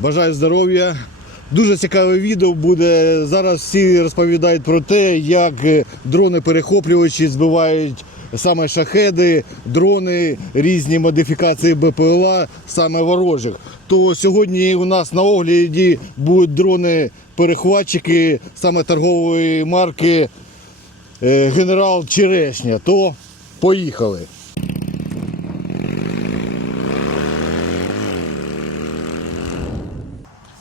Бажаю здоров'я. Дуже цікаве відео буде. Зараз всі розповідають про те, як дрони-перехоплювачі збивають саме шахеди, дрони, різні модифікації БПЛА, саме ворожих. То сьогодні у нас на огляді будуть дрони-перехватчики саме торгової марки «Генерал Черешня». То поїхали.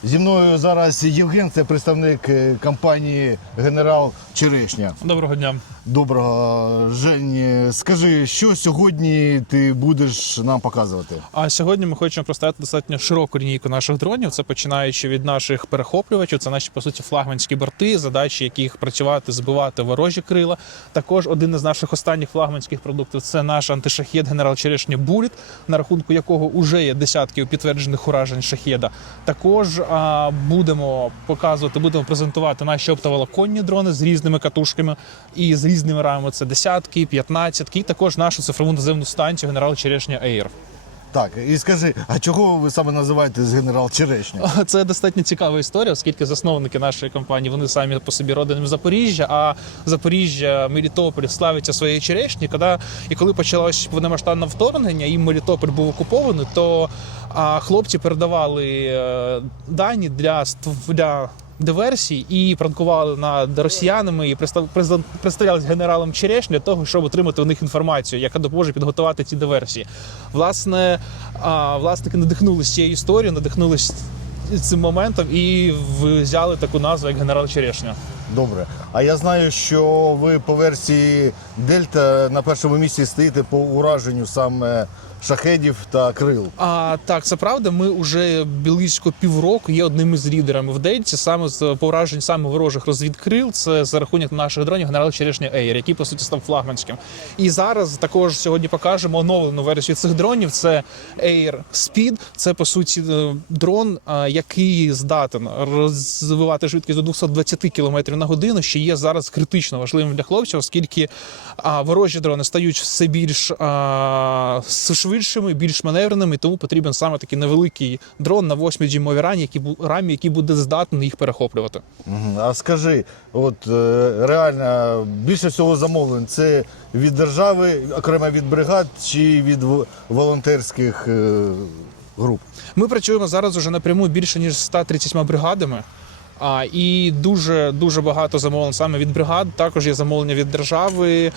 Зі мною зараз Євген, це представник компанії «Генерал Черешня». Доброго дня. Доброго. Жень, скажи, що сьогодні ти будеш нам показувати? А сьогодні ми хочемо представити достатньо широку лінійку наших дронів. Це починаючи від наших перехоплювачів, це наші, по суті, флагманські борти, задачі яких працювати, збивати ворожі крила. Також один із наших останніх флагманських продуктів – це наш антишахед «Генерал Черешня Буллет», на рахунку якого вже є десятки підтверджених уражень шахеда. Також будемо презентувати наші оптоволоконні дрони з різними катушками і з різними рамами. Це десятки, 15-ки, і також нашу цифрову наземну станцію «Генерал Черешня Air». Так, і скажи, а чого ви саме називаєте «Генерал Черешня»? Це достатньо цікава історія, оскільки засновники нашої компанії, вони самі по собі родом з Запоріжжя, а Запоріжжя, Мелітополь славиться своєю черешні. Коли почалось повномасштабне вторгнення і Мелітополь був окупований, то хлопці передавали дані для диверсій і пранкували над росіянами і представлялись генералом Черешня для того, щоб отримати у них інформацію, яка допоможе підготувати ці диверсії. Власники надихнулися цією історією, надихнулися цим моментом і взяли таку назву, як «Генерал Черешня». Добре. А я знаю, що ви по версії Дельта на першому місці стоїте по ураженню саме шахедів та крил. Так, це правда. Ми вже близько півроку є одним із лідерами в Дельті саме з уражень саме ворожих розвідкрил. Це за рахунок наших дронів «Генерал Черешня Air», який, по суті, став флагманським. І зараз також сьогодні покажемо оновлену версію цих дронів. Це Air Speed. Це, по суті, дрон, який здатен розвивати швидкість до 220 км на годину, що є зараз критично важливим для хлопців, оскільки ворожі дрони стають все більш швидшими, більш маневреними, тому потрібен саме такий невеликий дрон на 8-дюймовій рамі, який буде здатний їх перехоплювати. А скажи, от реально більше всього замовлень це від держави, окремо від бригад, чи від волонтерських груп? Ми працюємо зараз уже напряму більше ніж 130 бригадами. І дуже багато замовлень саме від бригад, також є замовлення від держави.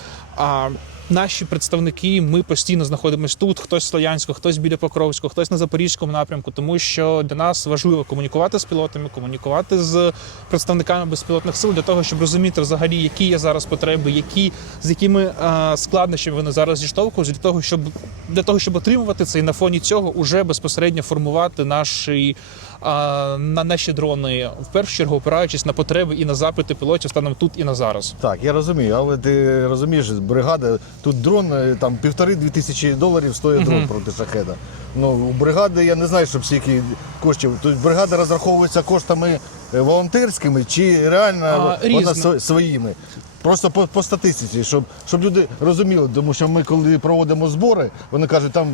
Наші представники, ми постійно знаходимося тут, хтось в Слов'янську, хтось біля Покровського, хтось на Запорізькому напрямку, тому що для нас важливо комунікувати з пілотами, комунікувати з представниками безпілотних сил, для того, щоб розуміти взагалі, які є зараз потреби, з якими складнощами вони зараз зіштовхуються, для того, щоб отримувати це і на фоні цього уже безпосередньо формувати наші дрони, в першу чергу опираючись на потреби і на запити пілотів станом тут і на зараз. Так, я розумію, але ти розумієш, бригада, тут дрон, там 1,5-2 тисячі доларів стоїть дрон проти шахеда. Ну, у бригади, я не знаю, щоб стільки коштів. Тобто бригада розраховується коштами волонтерськими чи реально вона своїми? Просто по статистиці, щоб люди розуміли, тому що ми, коли проводимо збори, вони кажуть, там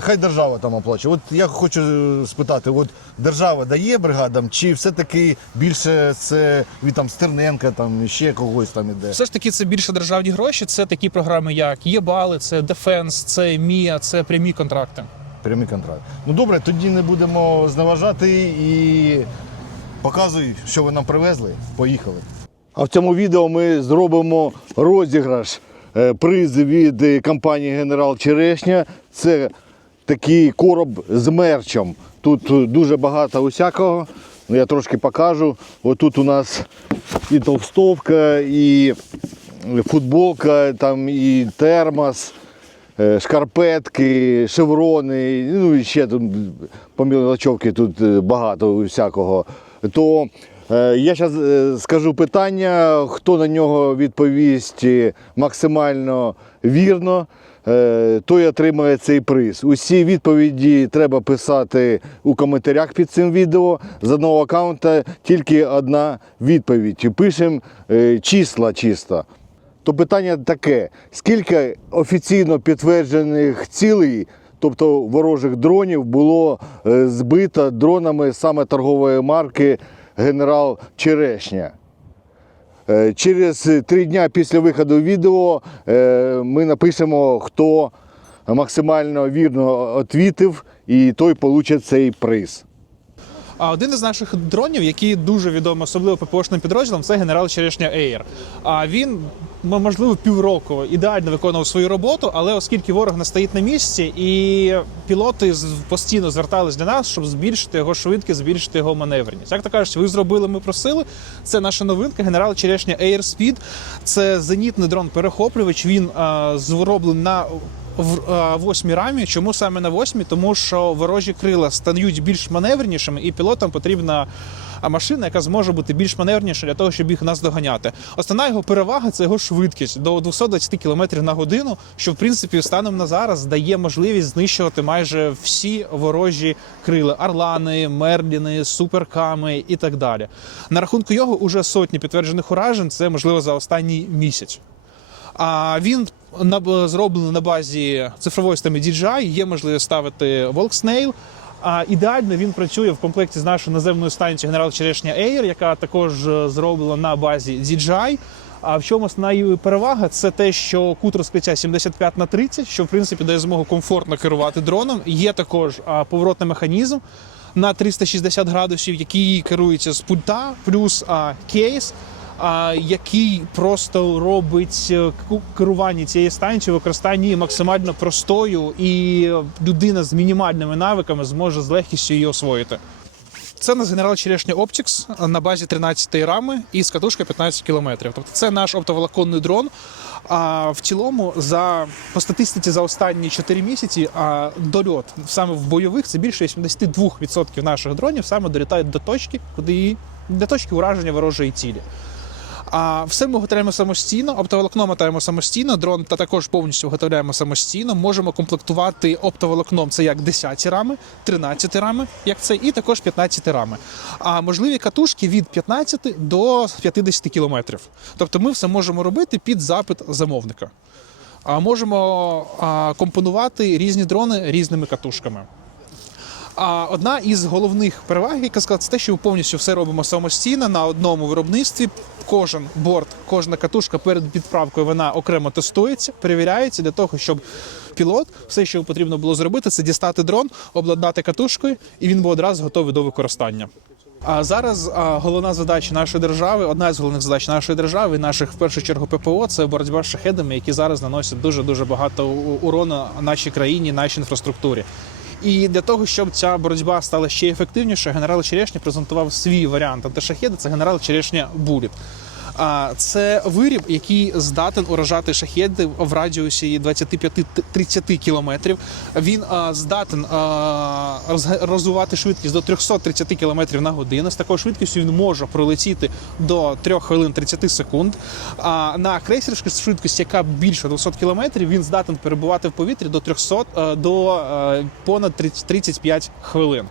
хай держава там оплачує. От я хочу спитати, от держава дає бригадам, чи все-таки більше це від там Стерненка, там ще когось там іде? Все ж таки це більше державні гроші, це такі програми, як ЄБАЛи, це Дефенс, це МІА, це прямі контракти. Прямі контракти. Ну добре, тоді не будемо зневажати і показуй, що ви нам привезли. Поїхали. А в цьому відео ми зробимо розіграш призи від компанії «Генерал Черешня». Це такий короб з мерчем. Тут дуже багато усякого. Я трошки покажу. Ось тут у нас і толстовка, і футболка, там і термос, шкарпетки, шеврони, ну і ще тут по мілочовці тут багато усякого. То я зараз скажу питання, хто на нього відповість максимально вірно, той отримає цей приз. Усі відповіді треба писати у коментарях під цим відео. З одного аккаунта тільки одна відповідь. Пишемо числа чисто. То питання таке, скільки офіційно підтверджених цілей тобто ворожих дронів, було збито дронами саме торгової марки «Генерал Черешня». Через 3 дні після виходу відео ми напишемо, хто максимально вірно відповів, і той отримає цей приз. А один із наших дронів, який дуже відомий, особливо ППОшним підрозділам, це генерал Черешня Air. А він, можливо, півроку ідеально виконував свою роботу, але оскільки ворог не стоїть на місці, і пілоти постійно звертались до нас, щоб збільшити його швидкість, збільшити його маневреність. Як то кажуть, ви зробили, ми просили. Це наша новинка, генерал Черешня Air Speed. Це зенітний дрон-перехоплювач. Він зроблений на 8 рамі. Чому саме на 8? Тому що ворожі крила стають більш маневренішими, і пілотам потрібна машина, яка зможе бути більш маневреніша для того, щоб їх наздоганяти. Основна його перевага – це його швидкість до 220 км на годину, що, в принципі, станом на зараз дає можливість знищувати майже всі ворожі крила. Орлани, Мерліни, Суперками і так далі. На рахунку його уже сотні підтверджених уражень, це, можливо, за останній місяць. А він зроблений на базі цифрової системи DJI, є можливість ставити Volksnail. А ідеально він працює в комплекті з нашою наземною станцією генерал Черешня Air, яка також зроблена на базі DJI. А в чому основна її перевага? Це те, що кут розкриття 75/30, що в принципі дає змогу комфортно керувати дроном. Є також поворотний механізм на 360 градусів, який керується з пульта, плюс кейс, який просто робить керування цією станцією, використання її максимально простою, і людина з мінімальними навиками зможе з легкістю її освоїти. Це наш генерал Черешня Optics на базі 13-ї рами і з катушкою 15 км. Тобто це наш оптоволоконний дрон. А в цілому, по статистиці за останні 4 місяці, дольот саме в бойових, це більше 82% наших дронів саме долітають до точки, для точки ураження ворожої цілі. А все ми виготовляємо самостійно, оптоволокно мотаємо самостійно, дрон також повністю виготовляємо самостійно. Можемо комплектувати оптоволокном, це як 10 рами, 13 рами, як це, і також 15 рами. А можливі катушки від 15 до 50 кілометрів. Тобто ми все можемо робити під запит замовника. Можемо компонувати різні дрони різними катушками. А одна із головних переваг, яка сказала, це те, що ми повністю все робимо самостійно на одному виробництві. Кожен борт, кожна катушка перед відправкою вона окремо тестується, перевіряється для того, щоб пілот, все, що потрібно було зробити, це дістати дрон, обладнати катушкою, і він був одразу готовий до використання. А зараз головна задача нашої держави, одна з головних задач нашої держави, наших в першу чергу ППО, це боротьба з шахедами, які зараз наносять дуже багато урону нашій країні, нашій інфраструктурі. І для того, щоб ця боротьба стала ще ефективніше, генерал Черешня презентував свій варіант антишахеда – це генерал Черешня Bullet. Це виріб, який здатен уражати шахеди в радіусі 25-30 кілометрів. Він здатен розвивати швидкість до 330 кілометрів на годину. З такою швидкістю він може пролетіти до 3 хвилин 30 секунд. На крейсерській швидкості, яка більше 200 кілометрів, він здатен перебувати в повітрі до понад 35 хвилин.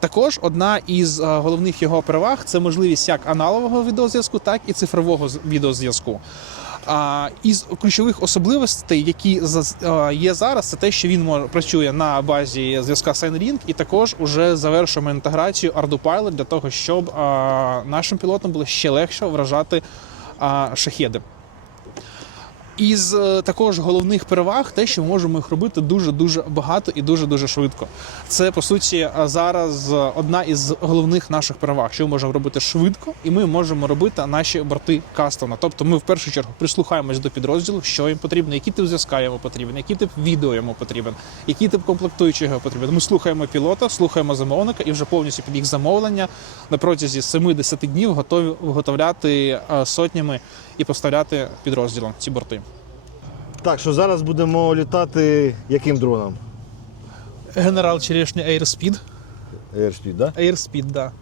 Також одна із головних його переваг – це можливість як аналогового відеозв'язку, так і цифрового відеозв'язку. Із ключових особливостей, які є зараз, це те, що він працює на базі зв'язка SignLink, і також уже завершуємо інтеграцію ArduPilot для того, щоб нашим пілотам було ще легше вражати шахеди. Із також головних переваг те, що ми можемо їх робити дуже багато і дуже швидко. Це, по суті, зараз одна із головних наших переваг, що ми можемо робити швидко, і ми можемо робити наші борти кастомно. Тобто ми в першу чергу прислухаємось до підрозділу, що їм потрібно, який тип зв'язка йому потрібен, який тип відео йому потрібен, який тип комплектуючого йому потрібен. Ми слухаємо пілота, слухаємо замовника і вже повністю під їх замовлення на протязі 7-10 днів готові виготовляти сотнями і поставляти підрозділам ці борти. Так, що зараз будемо літати яким дроном? Генерал Черешня Airspeed. Airspeed, да? Airspeed, да.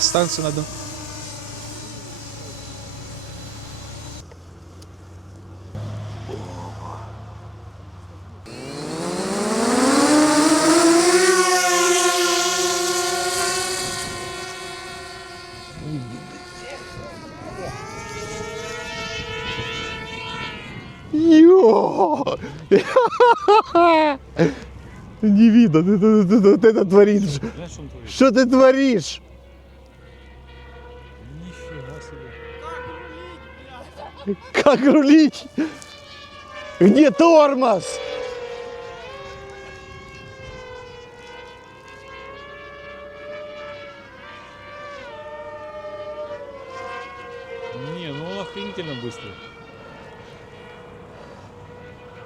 Станцію надо. Не видно, ты это творишь. Знаешь, что он творит? Что ты творишь? Нифига себе. Как рулить? Где тормоз? Не, ну он охренительно быстрый.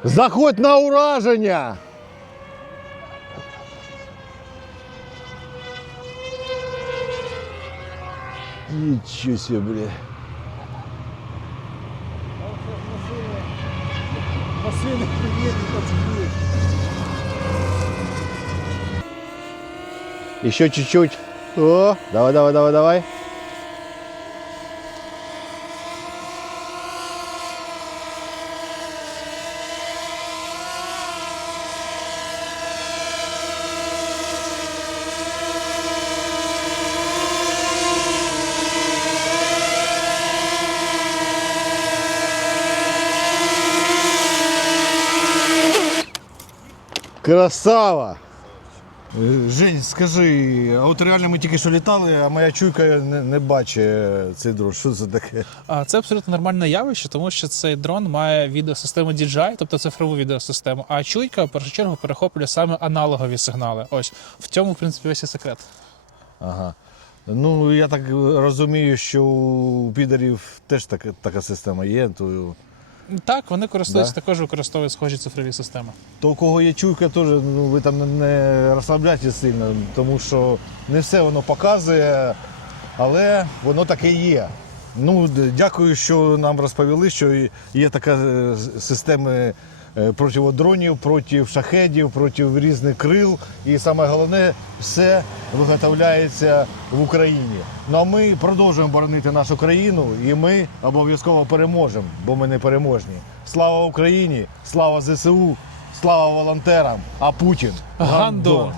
Заходь на ураження! Ничего себе, бля. Машина приедет, подскрыт. Еще чуть-чуть. О, давай, давай, давай, давай. Красава! Жень, скажи, а от реально ми тільки що літали, а моя чуйка не бачить цей дрон. Що це таке? Це абсолютно нормальне явище, тому що цей дрон має відеосистему DJI, тобто цифрову відеосистему, а чуйка в першу чергу перехоплює саме аналогові сигнали. Ось в цьому, в принципі, весь і секрет. Ага. Ну, я так розумію, що у підерів теж така система є, Так, вони користуються, Да. також використовують схожі цифрові системи. то у кого є чуйка, теж ви там не розслабляйтесь сильно, тому що не все воно показує, але воно таке є. Ну, дякую, що нам розповіли, що є така система проти дронів, проти шахедів, проти різних крил. І саме головне, все виготовляється в Україні. Ну а ми продовжуємо боронити нашу країну, і ми обов'язково переможемо, бо ми не переможні. Слава Україні! Слава ЗСУ! Слава волонтерам! А Путін Гандон!